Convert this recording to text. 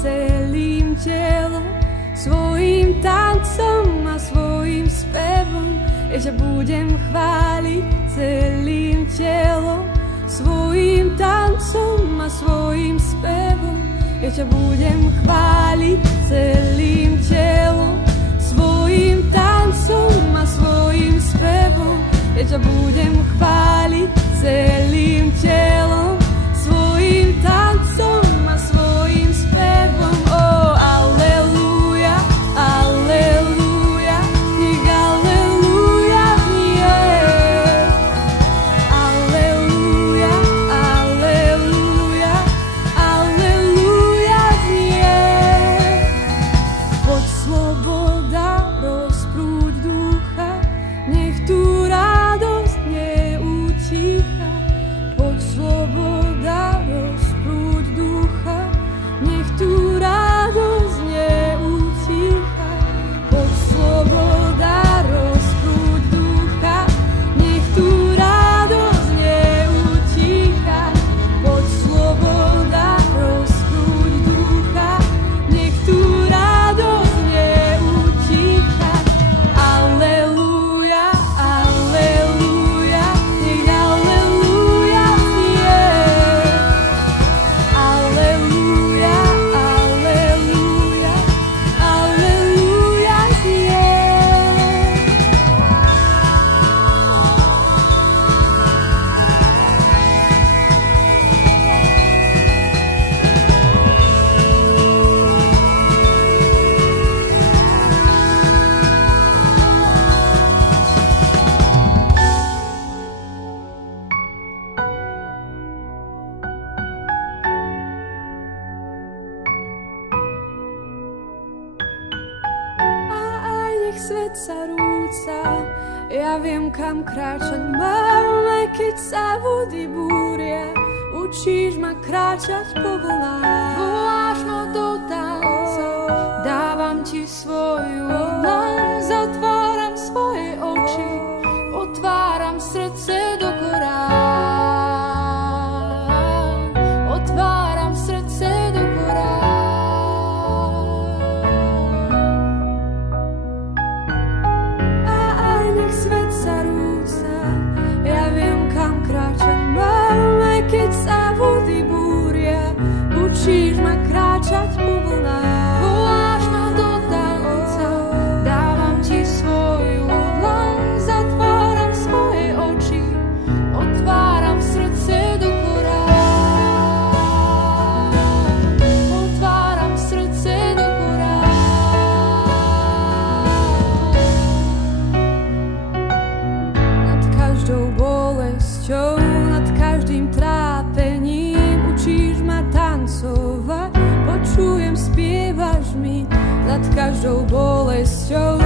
celým telom, svojim tancom a svojim spevom. Ja ťa budem chváliť celým telom, svojim tancom a svojim spevom. Ja ťa budem chváliť celým telom, svojim tancom a svojim spevom. Ja ťa budem chváliť celým telom, svojim tancom a svojim spevom. Oh, aleluja, aleluja, nech aleluja znie. Aleluja, aleluja, aleluja znie. Poď sloboda, rozprúď ducha, nech tu radosť neutícha. Poď sloboda, rozprúď ducha, nech tu radosť neutícha. Poď sloboda, rozprúď ducha, nech tu radosť neutícha. Poď sloboda, rozprúď ducha, nech tu radosť neutícha. Aleluja, aleluja, nech aleluja znie. Aleluja, aleluja, aleluja znie. A aj nech svet sa rúca, ja viem, kam kráčať mám, aj keď sa vody búria. Učíš ma kráčať po vlnách, voláš ma do tanca, dávam ti svoju oblasť, zatváram svoje oči, otváram srdce do korán, otváram srdce do korán. A aj nech svet sa rúca, ja viem, kam kráčať mám, aj keď sa vody búria. Učíš ma kráčať po vlnách, voláš ma do tanca, dávam ti svoju dlaň, zatváram svoje oči, otváram srdce do korán, otváram srdce do korán. Nad každou bolesťou, nad každým trápením učíš ma tancovať, počujem, spievaš mi. Nad každou bolesťou,